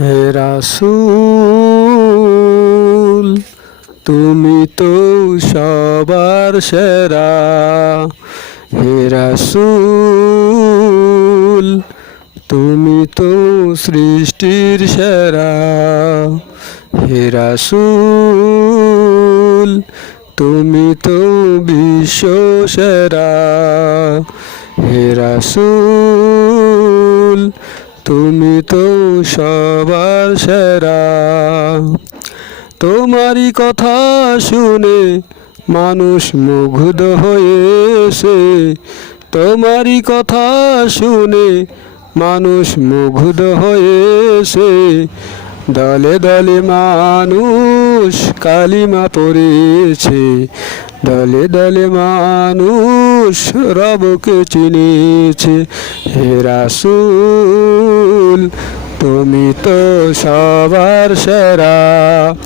রাসূল, তুমি তো সবার সেরা। হে রাসূল, তুমি তো সৃষ্টির সেরা। হে রাসূল, তুমি তো বিশ্ব সেরা। হে রাসূল তুমি তো সবার সেরা। তোমারই কথা শুনে মানুষ মুগ্ধ হয়েছে তোমারই কথা শুনে মানুষ মুগ্ধ হয়েছে দলে দলে মানুষ কালিমা পড়েছে, দলে দলে মানুষ রবকে চিনেছে হে রাসূল, তুমি তো সবার সেরা।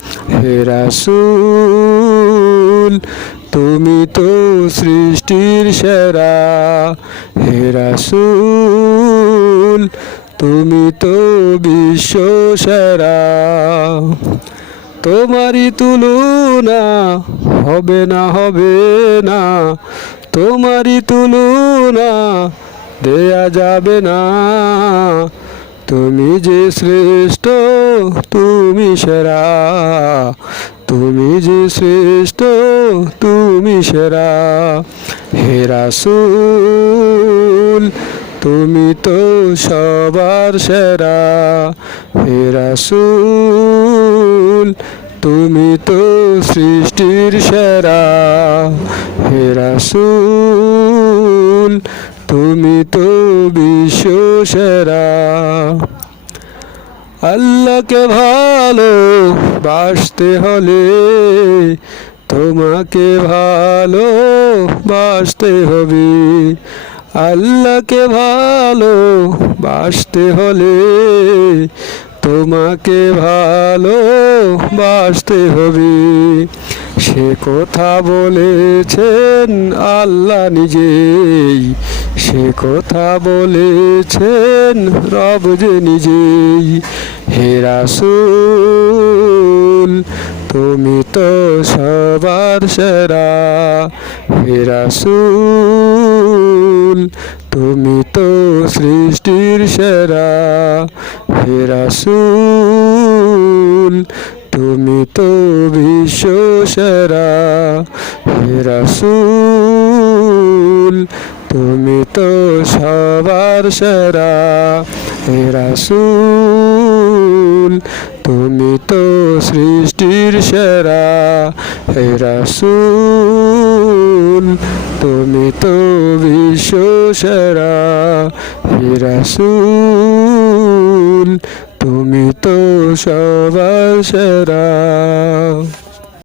হে রাসূল, তুমি তো সৃষ্টির সেরা। হে রাসূল, তুমি তো বিশ্ব সেরা। তোমারই তুলনা হবে না হবে না। তোমারই তুলনা দেয়া যাবে না। তুমি যে শ্রেষ্ঠ, তুমি সেরা। তুমি যে শ্রেষ্ঠ, তুমি সেরা। হে রাসূল, তুমি তো সবার সেরা। হে রাসূল তুমি তো সৃষ্টির সেরা, হে রাসূল, তুমি তো বিশ্ব সেরা। আল্লাহকে ভালো বাসতে হলে তোমাকে ভালো বাসতে হবে। আল্লাহকে ভালো বাসতে হলে তোমাকে ভালো বাসতে হবে। সে কথা বলেছেন আল্লাহ নিজেই। সে কথা বলেছেন রব যে নিজেই। হে রাসূল তুমি তো সবার সেরা হে রাসূল। তুমি তো সৃষ্টির সেরা হে রাসূল। তুমি তো বিশ্ব সেরা হে রাসূল। তুমি তো সবার সেরা হে রাসূল। তুমি তো সৃষ্টির সেরা, হে রাসূল। তুমি তো বিশ্ব সেরা, হে রাসূল। তুমি তো সবার সেরা।